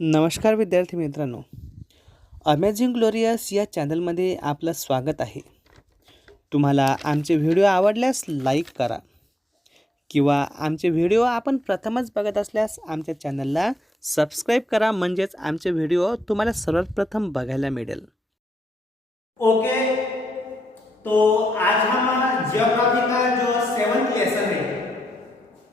नमस्कार विद्यार्थी मित्रांनो, अमेझिंग ग्लोरियस या चॅनलमध्ये आपलं स्वागत आहे. तुम्हाला आमचे व्हिडिओ आवडल्यास लाईक करा किंवा आमचे व्हिडिओ आपण प्रथमच बघत असल्यास आमच्या चॅनलला सबस्क्राईब करा, म्हणजेच आमचे व्हिडिओ तुम्हाला सर्वप्रथम बघायला मिळेल. ओके, तो आज हम ज्योग्राफी का जो 7th लेसन है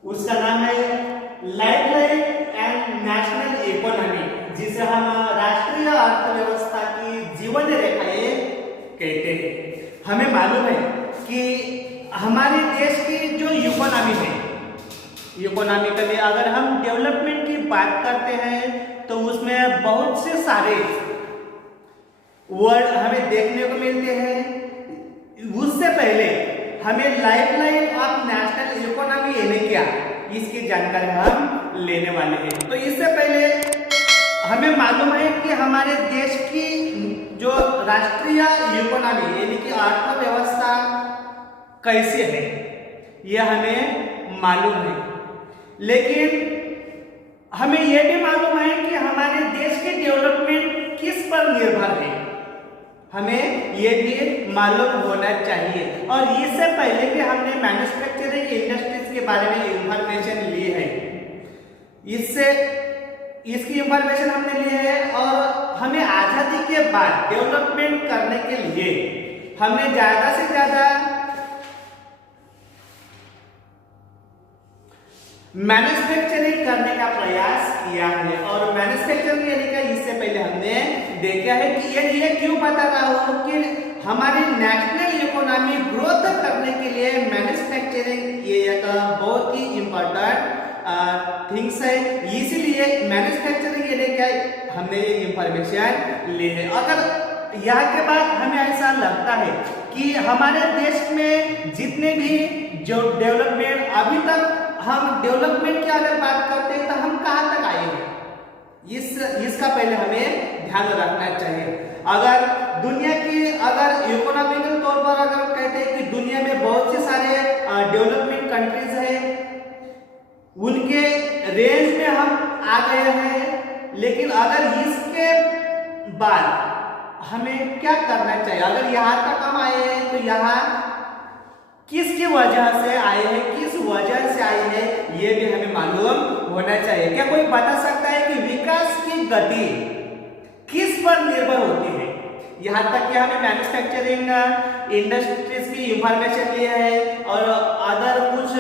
उसका नाम है लाइफलाइन एंड नेशनल इकोनॉमी, जिसे हम राष्ट्रीय अर्थव्यवस्था की जीवन रेखाएं कहते हैं. हमें मालूम है कि हमारे देश की जो इकोनॉमी है, इकोनॉमिकली अगर हम डेवलपमेंट की बात करते हैं तो उसमें बहुत से सारे वर्ड हमें देखने को मिलते हैं. उससे पहले हमें लाइफलाइन ऑफ नेशनल इकोनॉमी यानी क्या, इसकी जानकारी हम लेने वाले हैं. तो इससे पहले हमें मालूम है कि हमारे देश की जो राष्ट्रीय इकोनॉमी यानी कि अर्थव्यवस्था कैसी है यह हमें मालूम है, लेकिन हमें यह भी मालूम है कि हमारे देश की डेवलपमेंट किस पर निर्भर है, हमें ये भी मालूम होना चाहिए. और इससे पहले भी हमने मैन्युफैक्चरिंग इंडस्ट्रीज के बारे में इंफॉर्मेशन ली है. इसकी इंफॉर्मेशन हमने ली है और हमें आजादी के बाद डेवलपमेंट करने के लिए हमने ज्यादा से ज्यादा मैन्युफैक्चरिंग करने का प्रयास किया है. और मैन्युफैक्चरिंग यानी क्या, इससे पहले हमने देखा है कि ये क्यों बता रहा हूं कि हमारी नेशनल इकोनॉमी ग्रोथ करने के लिए मैन्युफैक्चरिंग ये एक बहुत ही इंपॉर्टेंट थिंग्स है. इसीलिए मैन्युफैक्चरिंग यानी क्या हमने ये इंफॉर्मेशन ली है. अगर यहाँ के बाद हमें ऐसा लगता है कि हमारे देश में जितने भी जो डेवलपमेंट अभी तक, हम डेवलपमेंट की अगर बात करते हैं तो हम कहाँ तक आए हैं, इसका पहले हमें ध्यान रखना चाहिए. अगर दुनिया की अगर इकोनॉमिकल तौर पर अगर हम कहते हैं कि दुनिया में बहुत से सारे डेवलपमेंट कंट्रीज हैं, उनके रेंज में हम आ गए हैं, लेकिन अगर इसके बाद हमें क्या करना चाहिए, अगर यहाँ तक हम आए हैं तो यहाँ किसकी वजह से आए हैं, किस वजह से आए हैं, ये भी हमें मालूम होना चाहिए. क्या कोई बता सकता है कि विकास की गति किस पर निर्भर होती है? यहाँ तक कि हमें मैन्युफैक्चरिंग इंडस्ट्रीज की इंफॉर्मेशन ली है और अदर कुछ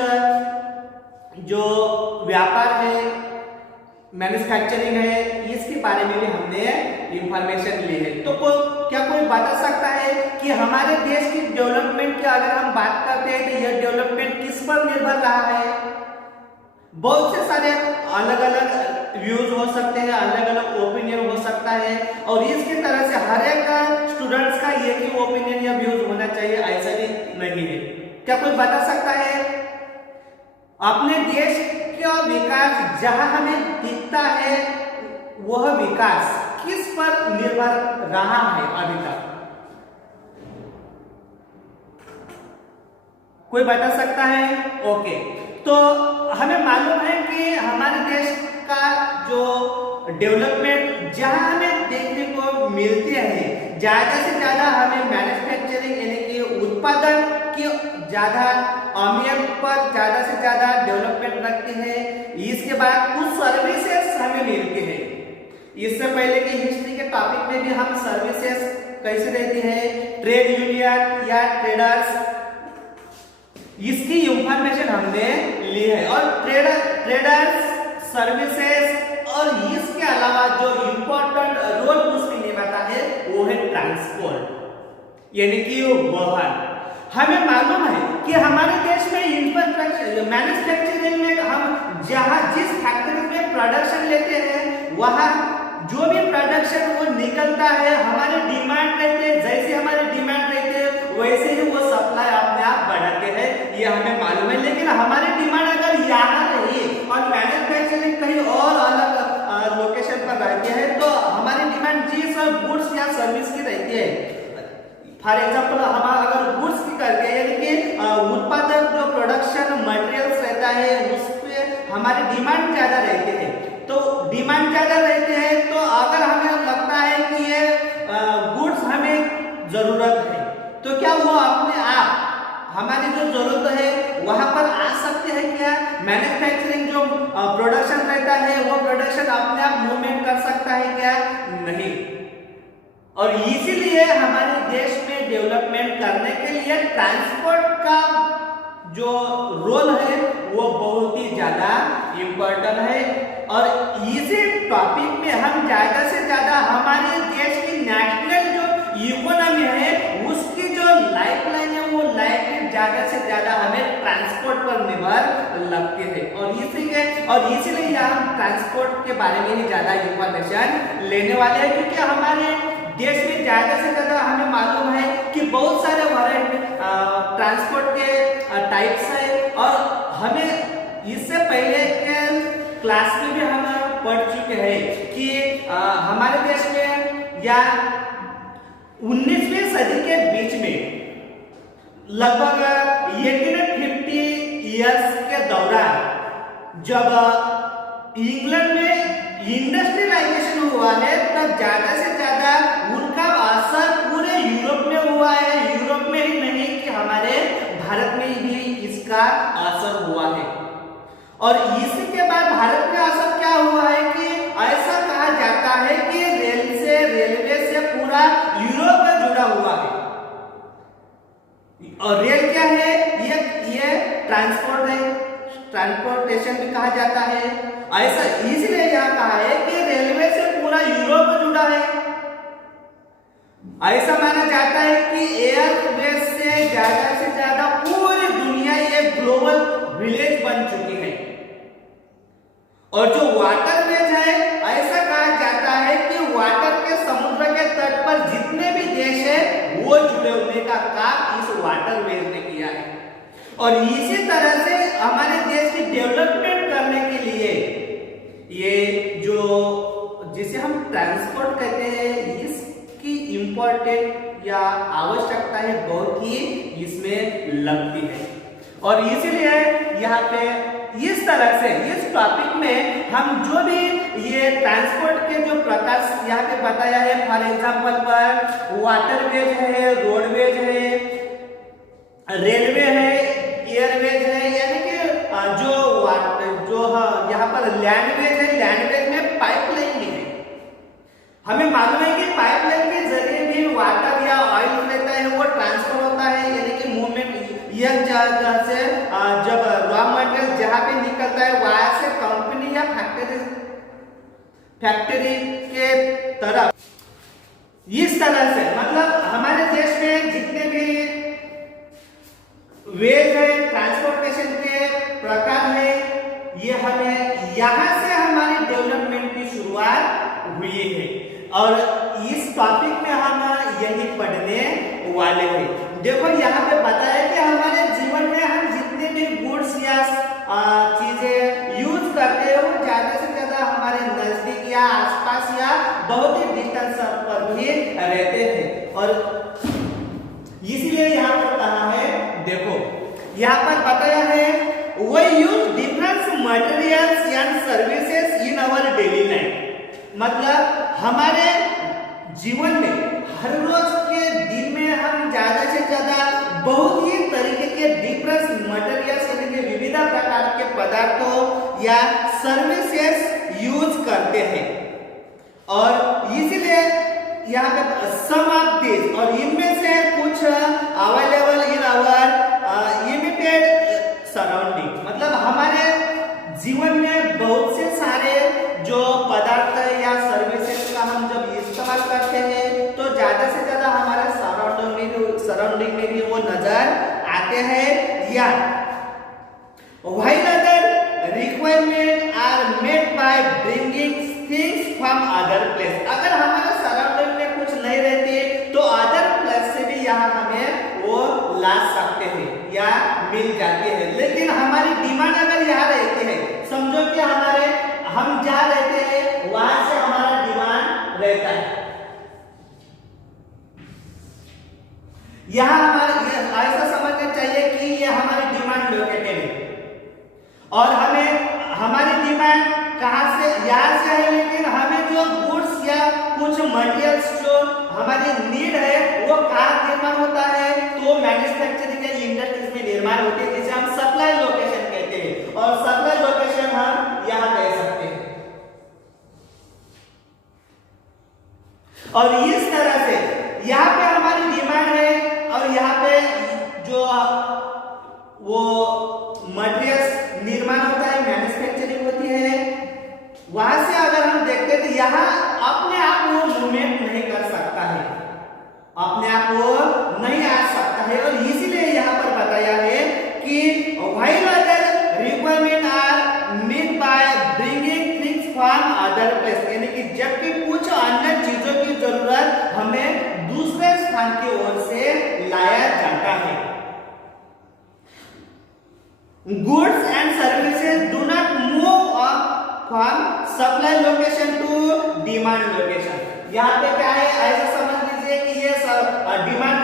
जो व्यापार है, मैन्युफैक्चरिंग है, इसके बारे में भी हमने इंफॉर्मेशन ली है. तो क्या कोई बता सकता है कि हमारे देश की डेवलपमेंट की अगर हम बात करते हैं तो यह डेवलपमेंट किस पर निर्भर रहा है? बहुत से सारे अलग अलग व्यूज हो सकते हैं, अलग अलग ओपिनियन हो सकता है, और इसकी तरह से हर एक स्टूडेंट्स का एक ही ओपिनियन या व्यूज होना चाहिए, ऐसा भी नहीं है. क्या कोई बता सकता है अपने देश का विकास जहां हमें दिखता है वह विकास किस पर निर्भर रहा है अभी तक? कोई बता सकता है? ओके, तो हमें मालूम है कि हमारे देश का जो डेवलपमेंट जहां हमें देखने को मिलती है, ज्यादा से ज्यादा हमें मैन्युफैक्चरिंग यानी कि उत्पादन की ज्यादा अहमियत पर ज्यादा से ज्यादा डेवलपमेंट रखती है. इसके बाद कुछ सर्विसेज हमें मिलती है. इससे पहले की हिस्ट्री के टॉपिक में भी हम सर्विसेज कैसे रहती है, ट्रेड यूनियन या ट्रेडर्स, इसकी इंफॉर्मेशन हमने ली है. और ट्रेडर्स, सर्विसेज और इसके अलावा जो इंपॉर्टेंट रोल उसमें निभाता है वो है ट्रांसपोर्ट यानी कि वाहन. हमें मालूम है कि हमारे देश में इंफ्रास्ट्रक्चर मैन्युफैक्चरिंग में हम जहां जिस फैक्ट्री में प्रोडक्शन लेते हैं वहां जो भी प्रोडक्शन वो निकलता है, हमारे डिमांड रहते हैं, जैसे हमारे डिमांड रहते हैं वैसे ही वो सप्लाई अपने आप बढ़ाते हैं, ये हमें मालूम है. लेकिन हमारी डिमांड अगर यहाँ रही और मैन्युफैक्चरिंग कहीं और अलग लोकेशन पर रहती है तो हमारी डिमांड जिस गुड्स या सर्विस की रहती है, फॉर एग्जाम्पल हमारा अगर गुड्स की करते हैं यानी कि उत्पादन जो प्रोडक्शन मटेरियल्स रहता है उस पर हमारी डिमांड ज्यादा रहती है, तो डिमांड ज्यादा रहती है सकते हैं क्या? मैन्युफैक्चरिंग जो प्रोडक्शन रहता है वो प्रोडक्शन अपने आप मूवमेंट कर सकता है क्या? नहीं। और इसीलिए हमारे देश में डेवलपमेंट करने के लिए ट्रांसपोर्ट का जो रोल है वो बहुत ही ज्यादा इम्पोर्टेंट है। और इसी टॉपिक में हम ज्यादा से ज्यादा हमारे देश की नेशनल जो इकोनॉमी है उसकी जो लाइफलाइन है वो लाइफलाइन ज्यादा से ज्यादा हमें ट्रांसपोर्ट पर निर्भर लगती है। और इसीलिए हम ट्रांसपोर्ट के बारे में ही ज्यादा इंफॉर्मेशन लेने वाले हैं, क्योंकि हमारे देश में ज्यादा से ज्यादा हमें मालूम है कि बहुत सारे वैरायटी ट्रांसपोर्ट के टाइप्स है। और हमें इससे पहले के क्लास में भी हम पढ़ चुके हैं कि हमारे देश में या 19वीं सदी के बीच में लगभग 1850 ईयर्स के दौरान जब इंग्लैंड में इंडस्ट्रियलाइजेशन हुआ है तब ज्यादा से ज्यादा उनका असर पूरे यूरोप में हुआ है। यूरोप में ही नहीं कि हमारे भारत में भी इसका असर हुआ है। और इसी के बाद भारत में असर क्या हुआ है कि ऐसा कहा जाता है कि रेलवे से पूरा यूरोप में जुड़ा हुआ है। और रेल क्या है? ये ट्रांसपोर्ट है, ट्रांसपोर्टेशन भी कहा जाता है। ऐसा इसलिए यह कहा है कि रेलवे से पूरा यूरोप जुड़ा है। ऐसा माना जाता है कि एयरवेज से ज्यादा पूरी दुनिया ये ग्लोबल विलेज बन चुकी है। और जो वाटरवेज है ऐसा कहा जाता है कि वाटर के समुद्र के तट पर जितने भी देश है वो जुड़े होने का काम इस वाटरवेज ने किया है। और इसी तरह से हमारे देश की डेवलपमेंट करने के लिए ये जो जिसे हम ट्रांसपोर्ट कहते हैं इसकी इम्पोर्टेंट या आवश्यकता है बहुत ही इसमें लगती है। और इसीलिए यहाँ पे इस तरह से इस टॉपिक में हम जो भी ये ट्रांसपोर्ट के जो प्रकार यहाँ पे बताया है, फॉर एग्जांपल पर वाटरवेज है, रोडवेज है, रेलवे है, एयरवेज है, यानी कि जो यहाँ पर लैंडवेज है, लैंडवेज में पाइपलाइन भी है। हमें मालूम है कि पाइपलाइन के जरिए भी वाटर या ऑयल रहता है वो ट्रांसफर होता है, यानी कि मूवमेंट यह जगह से जब रॉ मटेरियल जहाँ पे निकलता है वहां से कंपनी या फैक्ट्री के तरफ इस तरह से, मतलब हमारे देश में जितने भी वेज है, ट्रांसपोर्टेशन के प्रकार है, ये हमें यहाँ से हमारी डेवलपमेंट की शुरुआत हुई है। और इस टॉपिक में हम यही पढ़ने वाले हैं। देखो यहाँ पे बताया कि हमारे जीवन में हम जितने भी गुड्स या चीजें यूज करते हैं वो ज्यादा से ज्यादा हमारे नजदीक या आसपास या बहुत ही डिस्टेंस पर भी रहते हैं। और इसीलिए यहाँ पर कहा है, देखो यहाँ पर बताया है we use different materials and services in our daily life। मतलब हमारे जीवन में हर रोज के दिन में हम ज्यादा से ज्यादा बहुत ही तरीके के डिफरेंट मटेरियल्स यानी कि विविध प्रकार के पदार्थों या सर्विसेज यूज करते हैं। और इसीलिए यहाँ पे सम ऑफ दिस, और इनमें से कुछ available in our limited surrounding, मतलब हमारे जीवन में बहुत से सारे जो पदार्थ या सर्विसेज का हम जब इस्तेमाल करते हैं तो ज्यादा से ज्यादा हमारे सराउंडिंग में भी वो नजर आते हैं। या while other requirements are met by bringing things from other place, अगर हमारे सराउंडिंग में कुछ नहीं रहती तो अदर प्लेस से भी यहाँ हमें वो ला सकते हैं या मिल जाती है। लेकिन हमारी डिमांड अगर यहाँ रहती है, समझो कि हम जहाँ रहते हैं वहां से हमारा डिमांड रहता है, यहाँ ऐसा समझना चाहिए कि ये हमारी डिमांड लोकेटेड है और हमारी डिमांड कहाँ से, यहाँ से है, लेकिन हमें जो गुड्स या कुछ मटेरियल्स जो हमारी नीड है वो कहाँ निर्माण होता है, तो मैन्युफैक्चरिंग या इंडस्ट्रीज में निर्माण होती है, जिसे हम सप्लाई लोकेशन कहते हैं। और सप्लाई लोकेशन हम यहाँ दे सकते हैं। और इस तरह से यहाँ पे हमारी डिमांड है और यहाँ पे जो वो मटेरियल्स निर्माण होता है, मैन्युफैक्चरिंग होती है, वहां से अगर हम देखते हैं तो यहाँ अपने आप वो मूवमेंट नहीं कर सकता है, अपने आप वो नहीं आ सकता है। और इसीलिए यहाँ पर बताया है कि while other requirement are met by bringing things from other place, यानी कि जबकि कुछ अन्य चीजों की जरूरत हमें दूसरे स्थान की ओर से लाया जाता है। Goods and services do not move from supply location to demand location। यहाँ पे क्या है, ऐसा समझ लीजिए कि ये डिमांड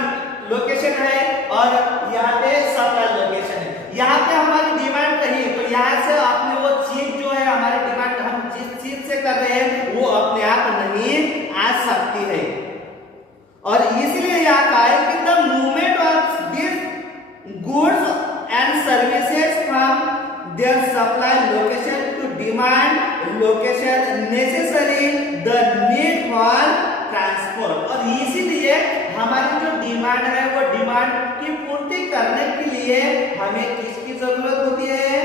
लोकेशन है और यहाँ पे सप्लाई लोकेशन है। यहाँ पे हमारी डिमांड रही तो यहाँ से अपने वो चीज जो है हमारी डिमांड हम जिस चीज से कर रहे हैं वो अपने आप नहीं आ सकती है। और इसलिए यहाँ कहा है कि the movement of this goods and services from their supply location to demand location necessary the need for transport। और इसीलिए हमारी जो डिमांड है वो डिमांड की पूर्ति करने के लिए हमें किसकी जरूरत होती है,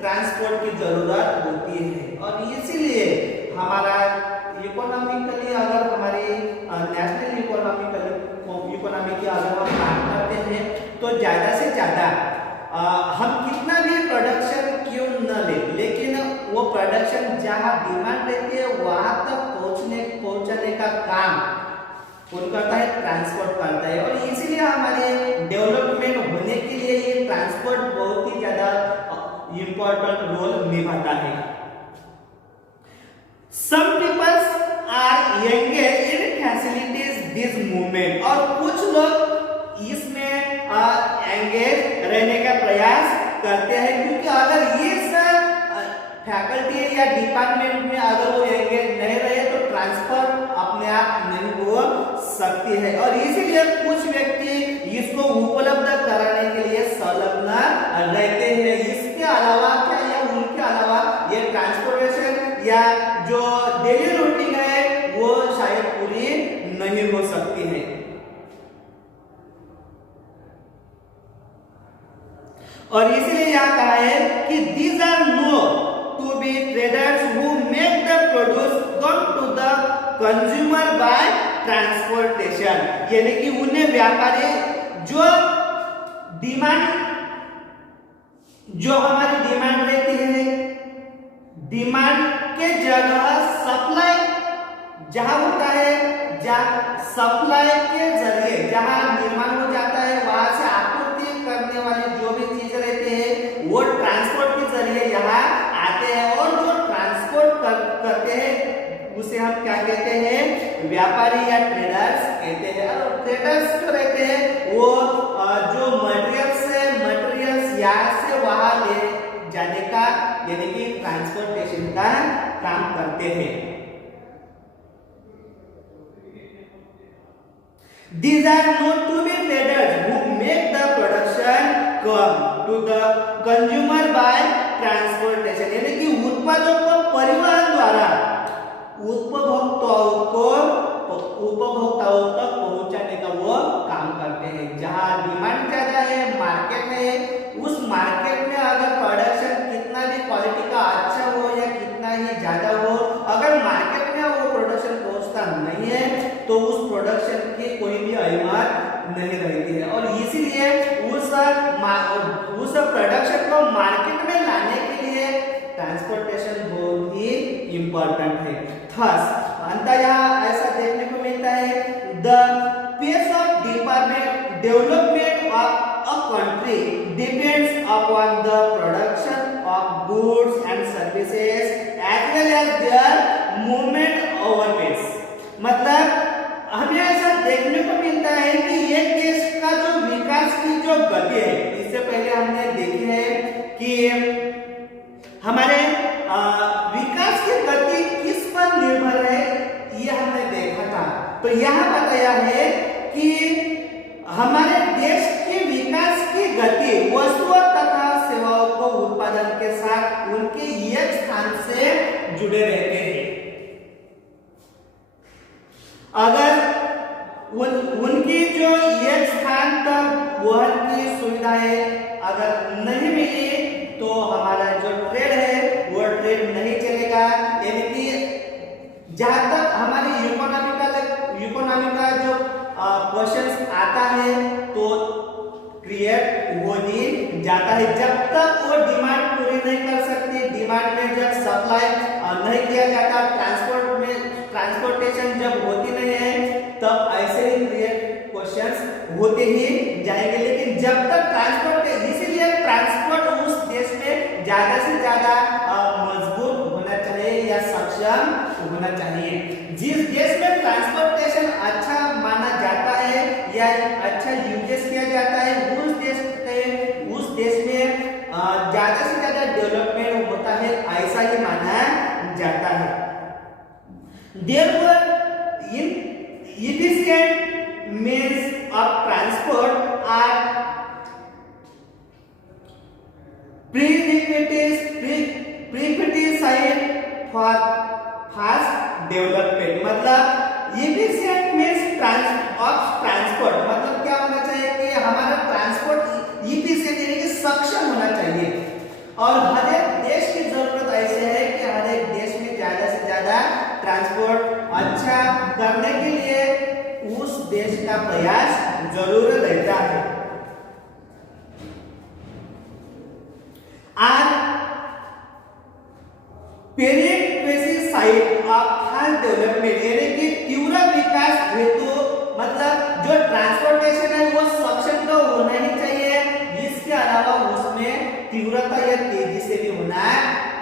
ट्रांसपोर्ट की जरूरत होती है। और इसीलिए हमारा इकोनॉमिकली अगर हमारी नेशनल इकोनॉमी की अगर हम बात करते हैं तो ज्यादा से ज्यादा हम कितना भी प्रोडक्शन क्यों न ले, लेकिन वो प्रोडक्शन जहाँ डिमांड रहती है वहां तक पहुंचने का काम कौन करता है, ट्रांसपोर्ट करता है। और इसीलिए हमारे डेवलपमेंट होने के लिए ये ट्रांसपोर्ट बहुत ही ज्यादा इंपॉर्टेंट रोल निभाता है। Some people are engaged in facilities this movement, और कुछ लोग इसमें एंगेज रहने का प्रयास करते हैं, क्योंकि अगर ये सब फैकल्टी या डिपार्टमेंट में अगर वो एंगेज नहीं रहे तो ट्रांसफर अपने आप नहीं हो सकती है। और इसीलिए कुछ व्यक्ति इसको उपलब्ध कराने के लिए संलग्न रहते हैं। इसके अलावा क्या या उनके अलावा ये ट्रांसपोर्टेशन या जो डेली रूटीन है वो शायद पूरी नहीं हो सकती है। और इसीलिए यहाँ कहा है कि these are known to be traders who make the produce come to the consumer by transportation, यानी कि उन्हें व्यापारी जो हमारी डिमांड रहती है, डिमांड के जगह सप्लाई जहां होता है, जहां सप्लाई के जरिए जहां निर्माण हो जाता है वहां से आपूर्ति करने वाली जो भी चीज रहती है वो ट्रांसपोर्ट के जरिए यहाँ आते हैं। और जो ट्रांसपोर्ट करते हैं उसे हम क्या कहते हैं, व्यापारी या ट्रेडर्स कहते हैं। और ट्रेडर्स जो रहते हैं वो जो मटेरियल्स यहाँ से वहां ले जाने का यानी कि ट्रांसपोर्टेशन का काम करते हैं। These are known to be traders who make the production come to the consumer by transportation, यानी कि उत्पादों को परिवहन द्वारा उपभोक्ताओं तक पहुंचाने का वो काम करते हैं। जहां डिमांड ज्यादा है, मार्केट है, उस मार्केट में अगर प्रोडक्शन कितना भी क्वालिटी का अच्छा हो या कितना ही ज्यादा हो, अगर मार्केट में वो प्रोडक्शन पहुंचता नहीं है तो उस प्रोडक्शन की कोई भी अहमियत नहीं रहती है। और इसीलिए उस प्रोडक्शन को मार्केट में लाने के लिए ट्रांसपोर्टेशन बहुत ही इंपॉर्टेंट है। थस अंततः यहाँ ऐसा देखने को मिलता है, the pace of development of a country depends upon the production of goods and services as well as their movement over pace. मतलब हमें ऐसा देखने को मिलता है कि ये देश का जो विकास की जो गति है, इससे पहले हमने देखी है कि हमारे विकास की गति किस पर निर्भर है, ये हमने देखा था। तो यहाँ बताया है कि हमारे देश के विकास की गति वस्तुओं तथा सेवाओं को उत्पादन के अगर उनकी जो एक स्थान तक वहन की सुविधाएं अगर नहीं मिली तो हमारा जो ट्रेड है वो ट्रेड नहीं चलेगा। यानी कि जहां तक हमारी इकोनॉमी का जो क्वेश्चंस आता है तो क्रिएट हो ही जाता है जब तक वो डिमांड पूरी नहीं कर सकती। डिमांड में जब सप्लाई नहीं किया जाता, ट्रांसपोर्टेशन जब होती नहीं है, तब ऐसे ही क्रिएट क्वेश्चंस होते ही जाएंगे। लेकिन जब तक इसीलिए ट्रांसपोर्ट उस देश में ज्यादा से ज्यादा मजबूत होना चाहिए या सक्षम होना चाहिए। जिस देश में ट्रांसपोर्टेशन अच्छा माना जाता है या अच्छा यूजेस किया जाता है, उस देश में ज्यादा से ज्यादा डेवलपमेंट होता है, ऐसा ही माना जाता है। Therefore, efficient means of transport are prerequisite for fast development। मतलब efficient means of transport मतलब क्या होना चाहिए कि हमारा ट्रांसपोर्ट efficient यानी कि सक्षम होना चाहिए। और हर एक देश की जरूरत ऐसे है कि हर एक देश में ज्यादा से ज्यादा ट्रांसपोर्ट अच्छा करने के लिए उस देश का प्रयास जरूर रहता है। पेरिफेरी ऑफ फास्ट डेवलपमेंट यानी कि तीव्र विकास हेतु मतलब जो ट्रांसपोर्टेशन है वो सक्षम तो होना ही चाहिए, इसके अलावा उसमें तीव्रता या तेजी से भी होना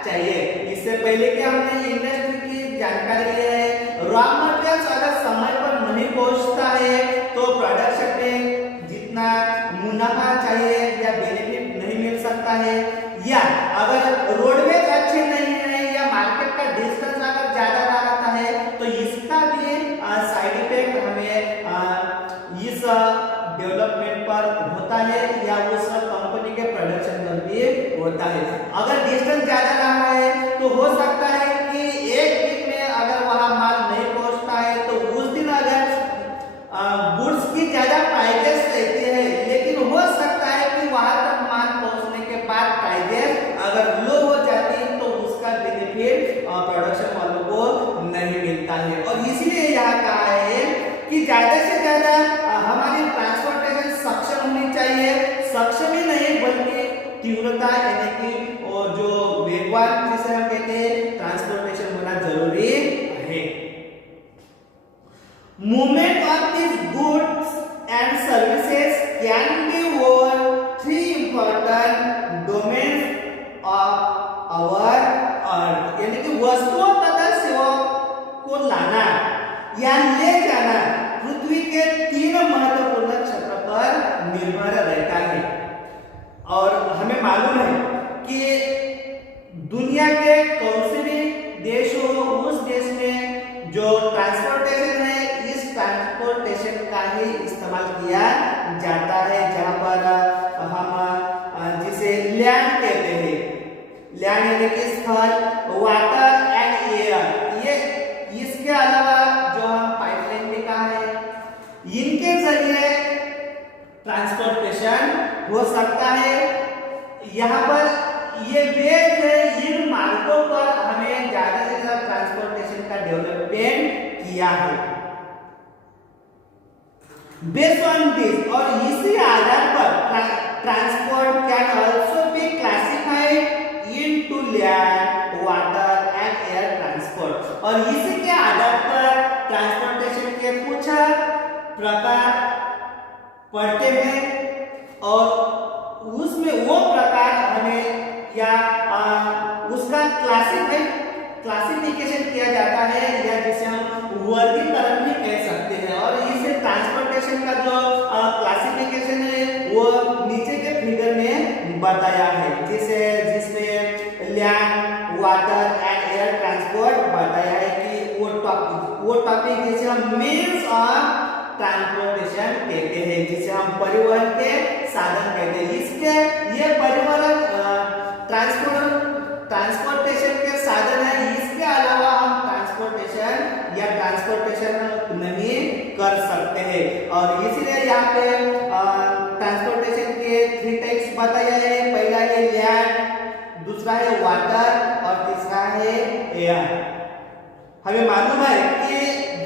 चाहिए। इससे पहले कि हमने इंडस्ट्री की जानकारी ली है, रॉ मटेरियल्स अगर समय पर नहीं पहुंचता है तो प्रोडक्शन में जितना मुनाफा चाहिए या बेनिफिट नहीं मिल सकता है, या अगर रोडवेज अच्छे नहीं है या मार्केट का डिस्टेंस अगर ज्यादा रहता है तो इसका भी साइड इफेक्ट हमें इस डेवलपमेंट पर होता है या उस कंपनी के प्रोडक्शन पर भी होता है। अगर डिस्टेंस ज्यादा रहा है तो हो सकता है कि एक वीक में अगर वहां माल नहीं पहुंचता है तो उस दिन अगर गुड्स की ज्यादा प्राइसेस रहती है, लेकिन हो सकता है कि वहां तक माल पहुंचने के बाद प्राइसेस अगर लो हो जाती तो उसका बेनिफिट प्रोडक्शन वालों को नहीं मिलता है। और इसलिए यहाँ कहा है कि ज्यादा से ज्यादा हमारी ट्रांसपोर्टेशन सक्षम होनी चाहिए। सक्षम ही नहीं बल्कि तीव्रता यानी कि जो वेगवान जिसे हम कहते हैं ट्रांसपोर्टेशन होना जरूरी है। Movement of this goods and services can be over 3 important domains of our earth यानी कि वस्तुओं तथा सेवाओं को लाना या ले जाना पृथ्वी के 3 महत्वपूर्ण क्षेत्र पर निर्भर रहता है। और हमें मालूम है कि दुनिया के कौन से भी देश हो, उस देश में जो ट्रांसपोर्टेशन है इस ट्रांसपोर्टेशन का ही इस्तेमाल किया जाता है, जहां पर हम जिसे लैंड कहते हैं, लैंड यानी कि स्थल, वाटर एंड एयर, ये इसके अलावा जो हम पाइपलाइन में कहा है इनके जरिए ट्रांसपोर्टेशन हो सकता है। यहाँ पर ये बेस है, इन मार्गों पर हमें ज्यादा से ज्यादा ट्रांसपोर्टेशन का डेवलपमेंट किया है। बेस्ड ऑन दिस और इसी आधार पर transport can also be classified into land, water and air transport. और इसी के आधार पर ट्रांसपोर्टेशन के कुछ प्रकार पढ़ते हैं और उसमें वो प्रकार हमें या उसका क्लासिफिकेशन किया जाता है या जिसे हम वर्गीकरण भी कह सकते हैं। और इसे ट्रांसपोर्टेशन का जो क्लासिफिकेशन है वो नीचे के फिगर में बताया है, जिसमें land, water and air transport बताया है कि वो टॉपिक जिसे हम मीन्स ऑफ ट्रांसपोर्टेशन कहते हैं, जिसे हम परिवहन के साधन कहते हैं। इसके ये परिवहन ट्रांसपोर्टेशन के साधन है। इसके अलावा हम ट्रांसपोर्टेशन या ट्रांसपोर्टेशन नहीं कर सकते हैं। और इसीलिए यहाँ पे ट्रांसपोर्टेशन के 3 टाइप्स बताया है। पहला है लैंड, दूसरा है वाटर और तीसरा है एयर। हमें मालूम है कि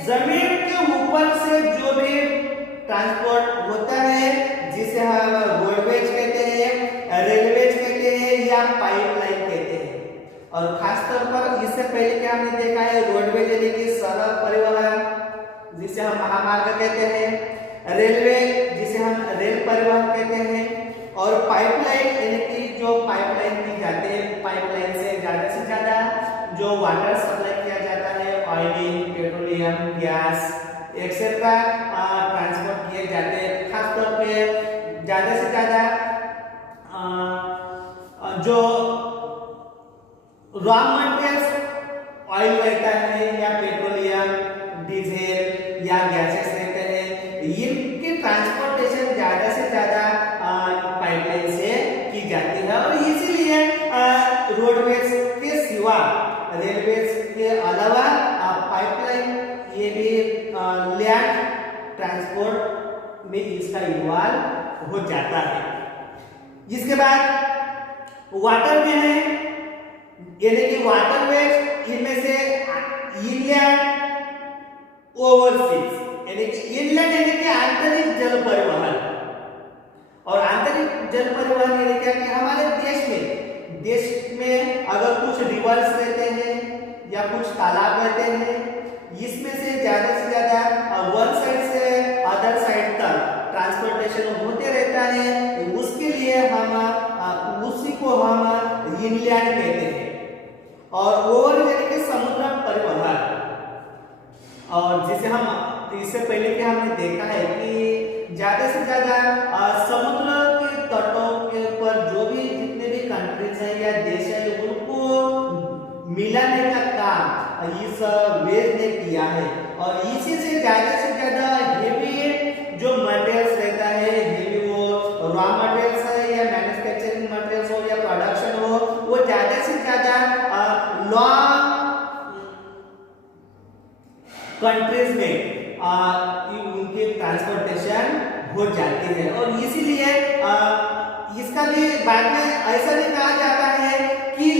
जमीन के ऊपर से जो भी ट्रांसपोर्ट होता है जिसे हम रोडवेज कहते हैं, रेलवेज कहते हैं या पाइपलाइन कहते हैं। और खास तौर पर इससे पहले क्या हमने देखा है, रोडवेज यानी कि सड़क परिवहन जिसे हम महामार्ग कहते हैं, रेलवे जिसे हम रेल परिवहन कहते हैं, और पाइपलाइन यानी कि जो पाइपलाइन की जाते हैं, पाइपलाइन से ज्यादा जो वाटर सप्लाई किया जाता है, oiling, petroleum, gas etcetera transport किए जाते हैं। खास तौर पे ज्यादा से ज्यादा जो रॉ मटेरियल्स ऑयल रहता है या पेट्रोलियम, डीजल या गैसेस रहते हैं, इनकी ट्रांसपोर्टेशन ज्यादा से ज्यादा पाइपलाइन से की जाती है। और इसीलिए रोडवेज के सिवा, रेलवेज के अलावा पाइपलाइन ये भी लैंड ट्रांसपोर्ट में इसका इन्वॉल्व हो जाता है। इसके बाद वाटर में है, यानी कि वाटरवेज, इनमें से इनलैंड, ओवरसीज यानी कि इनलैंड यानी कि आंतरिक जल परिवहन, और आंतरिक जल परिवहन यानी क्या कि हमारे देश में अगर कुछ रिवर्स रहते हैं या कुछ तालाब रहते हैं, इसमें से ज्यादा वन साइड से अदर साइड तक ट्रांसपोर्टेशन होते रहता है, उसके लिए हम उसी को हम इनलैंड कहते हैं। और ओवर यानी कि समुद्र परिवहन, और जिसे हम इससे पहले के हमने देखा है कि ज्यादा से ज्यादा समुद्र के तटों के पर जो भी जितने भी कंट्रीज है या देश है उनको मिलाने का काम इस वेज ने किया है। और इसी से ज्यादा हेवी जो मटेरियल्स रहता है, हेवी वो रॉ मटेरियल्स है या मैन्युफैक्चरिंग मटेरियल्स हो या प्रोडक्शन हो, वो ज्यादा से ज्यादा लॉन्ग कंट्रीज में उनकी ट्रांसपोर्टेशन हो जाती है। और इसीलिए इसका भी बाद में ऐसा भी कहा जाता है कि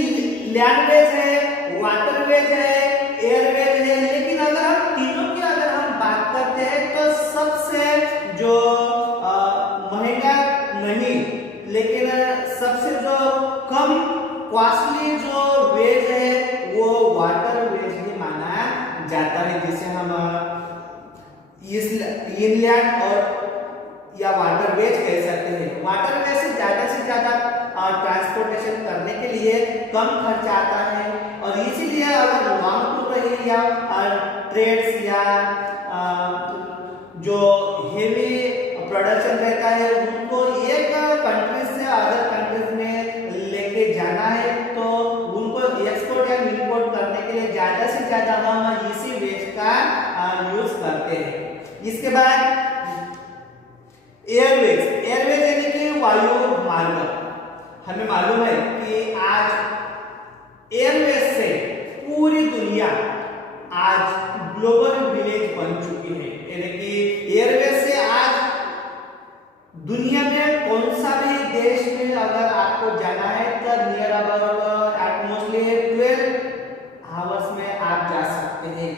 लैंडवेज है, वाटरवेज है, एयरवेज है, लेकिन अगर हम तीनों की अगर हम बात करते हैं तो सबसे जो महंगा नहीं लेकिन सबसे जो कम कॉस्टली जो वेज है वो वाटर वेज ही माना जाता है, जिसे हम इनलैंड और या वाटरवेज कह सकते हैं। वाटरवेज से ज्यादा ट्रांसपोर्टेशन करने के लिए कम खर्चा आता है, और इसीलिए अगर लॉन्ग टूर रही या ट्रेड्स या जो हेवी प्रोडक्शन रहता है उनको एक कंट्री से अदर कंट्रीज में लेके जाना है, तो उनको एक्सपोर्ट या इंपोर्ट करने के लिए ज्यादा से ज्यादा हम इसी वेज का यूज करते हैं। इसके बाद एयरवेज यानी कि वायु मार्ग। हमें मालूम है कि आज एयरवेज से पूरी दुनिया आज ग्लोबल विलेज बन चुकी है, यानी कि एयरवेज से आज दुनिया में कौन सा भी देश में अगर आपको जाना है तो नियर अबाउट मोस्टली 12 आवर्स में आप जा सकते हैं।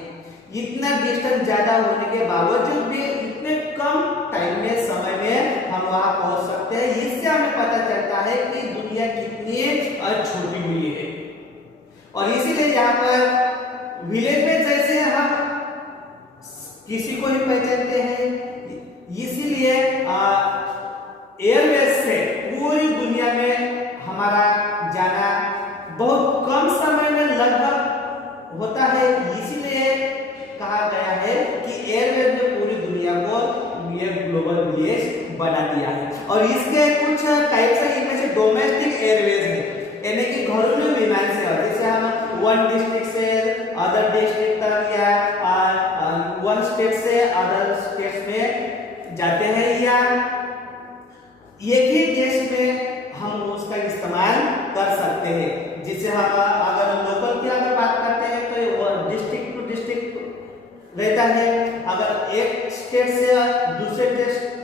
इतना डिस्टेंस ज्यादा होने के बावजूद भी इतने कम टाइम में, समय में हम वहां पहुंच सकते हैं। इससे हमें पता चलता है कि दुनिया कितनी छोटी हुई है। और इसीलिए यहाँ पर विलेज में जैसे हम किसी को ही पहचानते हैं, इसीलिए एयरवेज से पूरी दुनिया में हमारा जाना बहुत कम समय में लगभग होता है। इसीलिए कहा गया है कि एयरवेज ने पूरी दुनिया को ये ग्लोबल विलेज बना दिया है। और इसके कुछ टाइप्स है, इनमें से डोमेस्टिक एयरवेज है, यानी कि घरेलू विमान सेवा, जैसे हम वन डिस्ट्रिक्ट से अदर डिस्ट्रिक्ट तक या वन स्टेट से अदर स्टेट में जाते हैं, या एक ही देश में हम उसका इस्तेमाल कर सकते हैं। जिसे हम अगर लोकल की अगर बात करते हैं तो डिस्ट्रिक्ट टू डिस्ट्रिक्ट रहता है, अगर एक स्टेट से दूसरे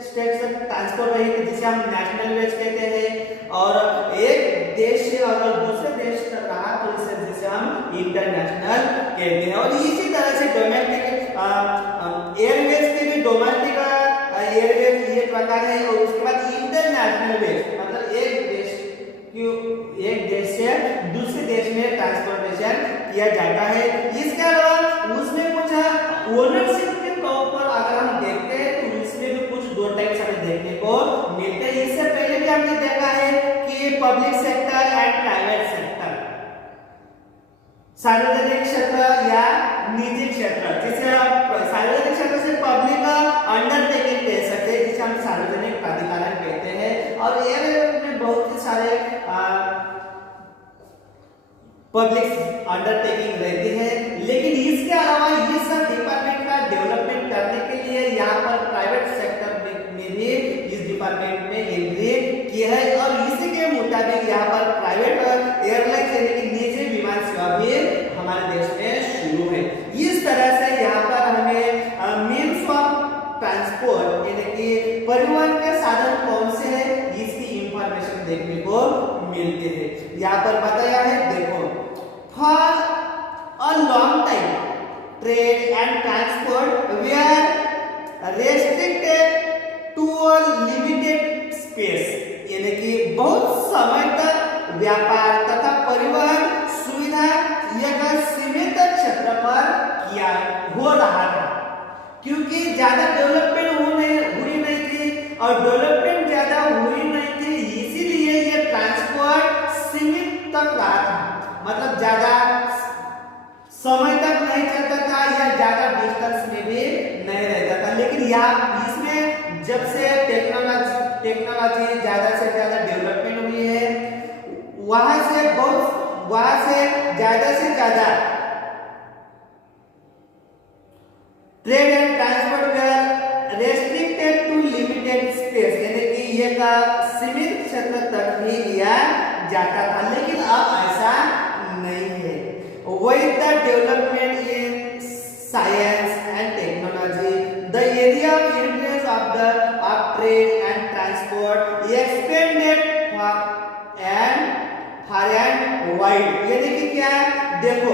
स्टेट से ट्रांसफर रही है जिसे हम नेशनल वेज कहते हैं, और एक देश से अगर दूसरे देश तक रहा तो जिसे हम इंटरनेशनल कहते हैं। और इसी तरह से डोमेस्टिक एयरवेज के भी डोमेस्टिक एयरवेज ये प्रकार है, और उसके बाद इंटरनेशनल वेज मतलब एक देश से दूसरे देश में ट्रांसपोर्टेशन किया जाता है। इसके अलावा उसमें कुछ ओनरशिप के तौर पर अगर हम देखते हैं तो इसमें भी कुछ दो टाइप्स हमें देखने को मिलते हैं। इससे पहले भी हमने देखा है कि public sector and private sector, सार्वजनिक क्षेत्र या निजी क्षेत्र, जिसे सार्वजनिक क्षेत्र से पब्लिक अंडरटेकिंग कह सकते हैं, जिसे हम सार्वजनिक प्राधिकरण कहते हैं। और ये में बहुत ही सारे पब्लिक अंडरटेकिंग रहती है, लेकिन इसके अलावा ये सब डिपार्टमेंट का डेवलपमेंट करने के लिए यहाँ पर प्राइवेट सेक्टर में भी इस डिपार्टमेंट में एंट्री की है, और इसी के मुताबिक यहाँ पर प्राइवेट एयरलाइंस यानी कि निजी विमान सेवा भी हमारे देश में शुरू है। इस तरह से यहाँ पर हमें मीन्स ऑफ ट्रांसपोर्ट यानी कि परिवहन के साधन कौन से है इसकी इंफॉर्मेशन देखने को मिलती है। यहाँ पर बताया है, देखो, for a long time trade and transport were restricted to a limited space, यानी कि बहुत समय तक व्यापार तथा परिवहन सुविधा एक सीमित क्षेत्र पर किया हो रहा था, क्योंकि ज्यादा डेवलपमेंट हुई नहीं थी, और डेवलपमेंट ज्यादा हुई नहीं थी, इसीलिए ये ट्रांसपोर्ट सीमित तक रहा था, मतलब ज्यादा समय तक नहीं चलता था या ज्यादा डिस्टेंस में भी नहीं रहता था। लेकिन यहाँ इसमें जब से टेक्नोलॉजी ज्यादा से ज्यादा डेवलपमेंट हुई है, वहां से ज्यादा trade and transport were restricted to limited space, यानी कि ये का सीमित क्षेत्र तक ही लिया जाता था, लेकिन अब ऐसा नहीं है। With the development in science and technology, the area of influence of trade and transport expanded far and wide, यानी कि क्या, देखो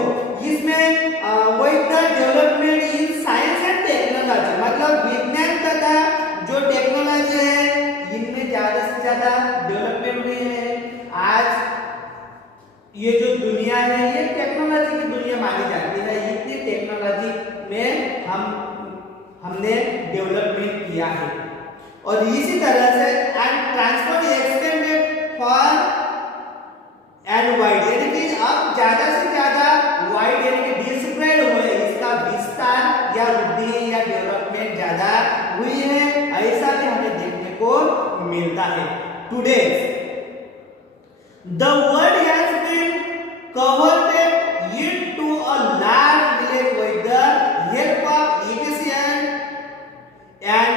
इसमें with the development in science and technology मतलब विज्ञान तथा जो टेक्नोलॉजी है इनमें ज्यादा से ज्यादा डेवलपमेंट हुई है। आज ये जो दुनिया है ये टेक्नोलॉजी की दुनिया मानी जाती है, इतनी टेक्नोलॉजी में हमने डेवलपमेंट किया है। और इसी तरह से and transport extended for and wide, यानी कि अब ज्यादा से ज्यादा वाइड यानी कि डिस्प्रेड हुए, इसका विस्तार या वृद्धि या डेवलपमेंट ज्यादा हुई है, ऐसा भी हमें देखने को मिलता है। Today the world has been converted into a large village with the help of efficient and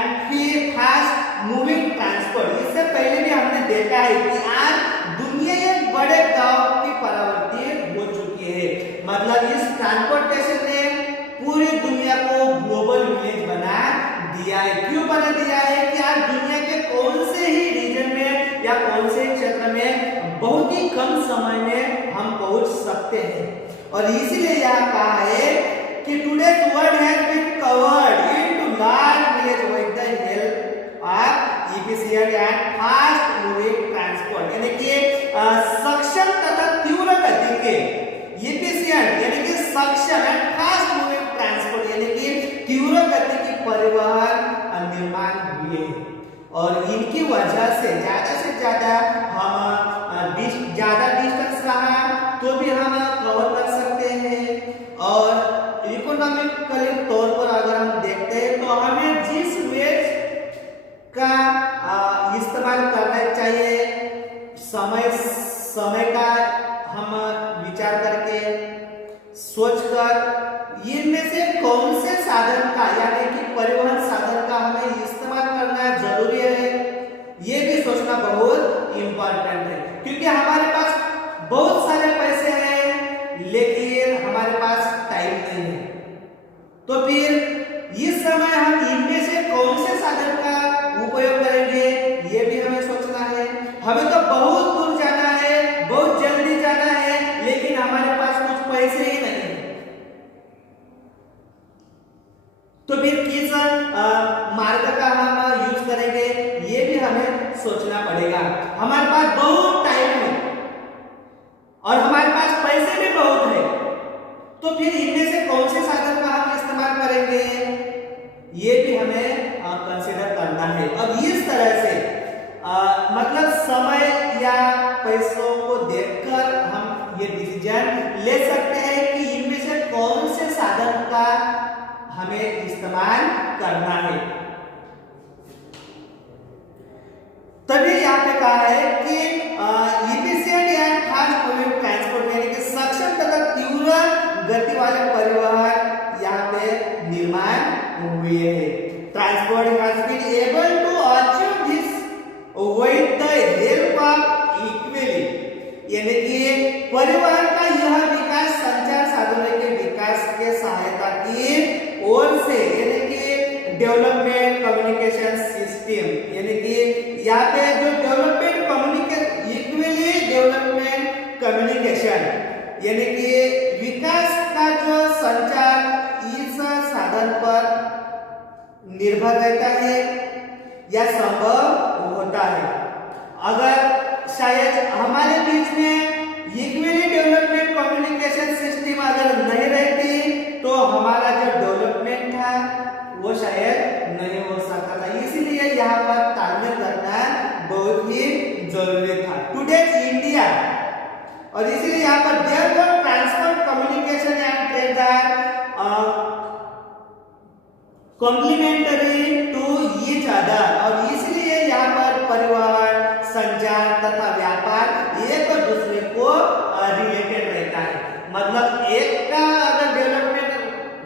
fast moving transport। इससे पहले भी हमने देखा है कि आज दुनिया एक बड़े गांव की परावर्ती हो चुकी है, मतलब इस ट्रांसपोर्टेशन ने पूरी दुनिया को ग्लोबल विलेज बना दिया है। क्यों बना दिया है कि आज दुनिया के कौन से ही रीजन में या कौन से क्षेत्र में बहुत ही कम समय में हम पहुंच सकते हैं, और इसीलिए यहाँ कहा है कि today's world has been covered into large village with the help of efficient and fast moving transport, यानी कि सक्षम तथा तीव्र गति के efficient यानी कि सक्षम एंड फास्ट मूविंग ट्रांसपोर्ट यानी कि तीव्र गति की परिवहन निर्माण हुए, और इनकी वजह से ज्यादा हम ज्यादा डिस्टेंस रहा तो भी हम कवर कर सकते हैं। और इकोनॉमिकली तौर पर अगर हम देखते हैं तो हमें जिस वेज का इस्तेमाल करना चाहिए, समय का हम विचार करके सोचकर इनमें से कौन से साधन का यानी कि परिवहन साधन का हमें इस्तेमाल करना जरूरी है, ये भी सोचना बहुत इम्पोर्टेंट है। क्योंकि हमारे पास बहुत सारे पैसे हैं लेकिन हमारे पास टाइम नहीं है, तो फिर इस समय हम इनमें से तो फिर किस मार्ग का हम यूज करेंगे, ये भी हमें सोचना पड़ेगा। हमारे पास बहुत टाइम है और हमारे पास पैसे भी बहुत है, तो फिर इनमें से कौन से साधन का हम इस्तेमाल करेंगे, ये भी हमें कंसीडर करना है। अब इस तरह से मतलब समय या पैसों को देखकर हम ये डिसीजन ले सकते हैं कि इनमें से कौन से साधन का हमें इस्तेमाल करना है। तभी यहाँ पे कहा है कि efficient and fast moving transport यानी कि सक्षम तथा तीव्र गति वाले परिवहन यहाँ पे निर्माण हुए हैं। Transport has been able to achieve this with the help of equity यानी कि परिवहन का यह विकास संचार साधनों के विकास के सहायता की ओर से यानी कि डेवलपमेंट कम्युनिकेशन सिस्टम यानी कि यहाँ पे जो development communication equally development communication यानी कि विकास का जो संचार इस साधन पर निर्भर रहता है या संभव होता है। अगर शायद हमारे बीच में इक्वली डेवलपमेंट कम्युनिकेशन सिस्टम अगर नहीं रहती तो हमारा जो डेवलपमेंट था वो शायद नहीं हो सकता था। इसीलिए यहाँ पर तालमेल करना बहुत ही जरूरी था। टुडे इंडिया और इसीलिए यहाँ पर there transport communication and trade are complementary to each other और इसलिए यहाँ पर परिवहन संचार तथा व्यापार एक दूसरे को रिलेटेड रहता है। मतलब एक का अगर डेवलपमेंट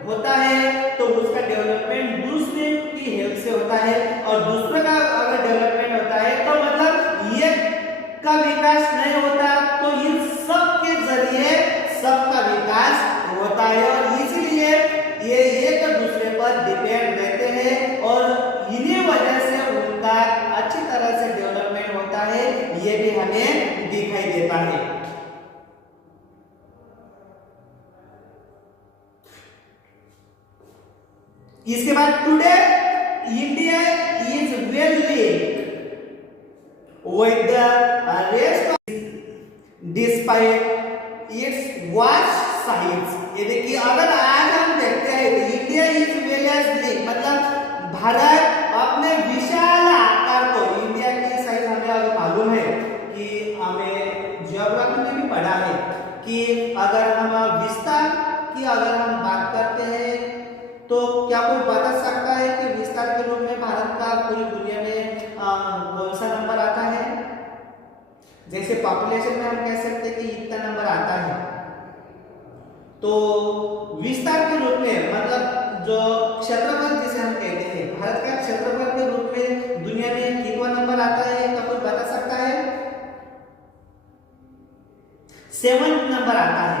होता है तो उसका डेवलपमेंट दूसरे की हेल्प से होता है और दूसरे का अगर डेवलपमेंट होता है तो मतलब एक का विकास नहीं होता तो इन सब के जरिए सबका विकास होता है और इसीलिए ये एक दूसरे पर डिपेंड रहते हैं और इन्हीं वजह से उनका अच्छी तरह से डेवलपमेंट होता है, ये भी हमें दिखाई देता है। इसके बाद today India is well linked with the rest despite its vast size यानी कि अगर आज हम देखते हैं तो इंडिया इज वेल लिंक्ड मतलब भारत अपने विशाल आकार को इंडिया की साइज हमें अगर मालूम है कि हमें ज्योग्राफी में भी पढ़ा है कि अगर हम विस्तार की अगर हम बात करते हैं तो क्या कोई बता सकता है कि विस्तार के रूप में भारत का पूरी दुनिया में कौन सा नंबर आता है? जैसे पॉपुलेशन में हम कह सकते हैं कि इतना नंबर आता है, तो विस्तार के रूप में मतलब जो क्षेत्रफल जिसे हम कहते हैं भारत का क्षेत्रफल के रूप में दुनिया में कितना नंबर आता है, क्या कोई बता सकता है? 7th नंबर आता है।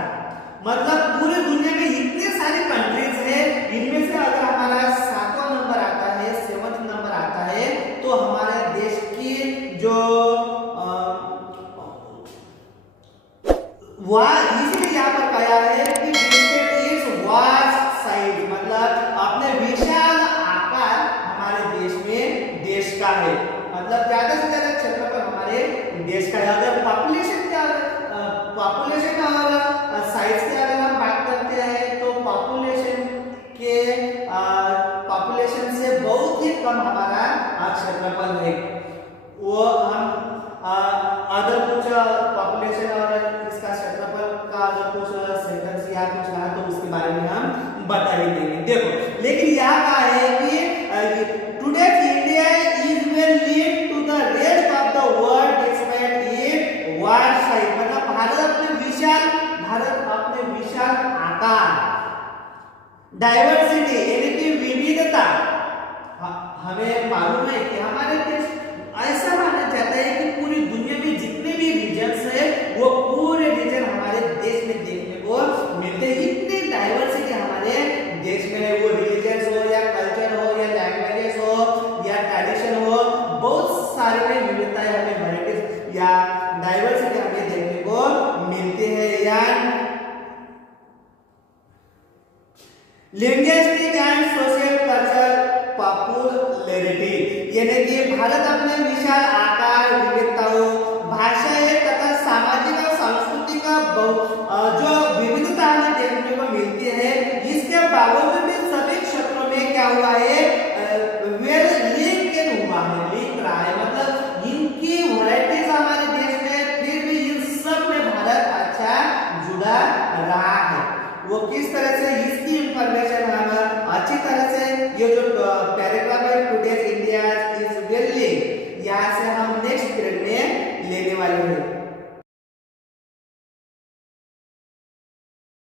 मतलब पूरी दुनिया में इतने सारे कंट्रीज है, इनमें से अगर हमारा 7वां नंबर आता है, 7th नंबर आता है, तो हमारे देश की जो इसीलिए यहाँ पर कहा है कि इज वास्ट साइज मतलब अपने विशाल आकार हमारे देश में देश का है, मतलब ज्यादा से ज्यादा क्षेत्रफल हमारे देश का है। अगर पॉपुलेशन और साइज की अगर हम बात करते हैं तो पॉपुलेशन से बहुत ही कम हमारा क्षेत्रफल है। वो हम अगर कुछ पॉपुलेशन और इसका क्षेत्रफल का अगर कुछ सेंटेंस या कुछ रहा तो उसके बारे में हम बता ही देंगे। देखो लेकिन यहाँ कहा है कि today India is well linked to the rest of the world despite it vast size मतलब भारत अपने विशाल आकार डाइवर्सिटी यानी कि विविधता हमें मालूम है कि हमारे देश ऐसा माना जाता है कि पूरी दुनिया में जितने भी रीजन्स है वो पूरे रीजन हमारे देश में देखने को मिलते हैं। इतनी डाइवर्सिटी हमारे देश में है, वो रिलीजन्स हो या कल्चर हो या लैंग्वेजेस हो या ट्रेडिशन हो, बहुत सारे में विविधताएं हमें वैरायटीज या डाइवर्सिटी हमें देखने को मिलती है। या linguistic and social culture popularity, यानी कि भारत अपने विशाल आकार, विविधताओं, भाषाएं तथा सामाजिक और सांस्कृतिक जो विविधता हमें देखने को मिलती है, इसके बावजूद भी सभी क्षेत्रों में क्या हुआ है, वेल लिंक्ड हुआ है, लिंक रहा है, मतलब इनकी वैरायटीज हमारे देश में, फिर भी इन सब में भारत अच्छा जुड़ा रहा है। वो किस तरह से, इसकी इंफॉर्मेशन हम अच्छी तरह से, ये जो पैराग्राफ है today's India is well linked, यहाँ से हम नेक्स्ट पीरियड में लेने वाले हैं।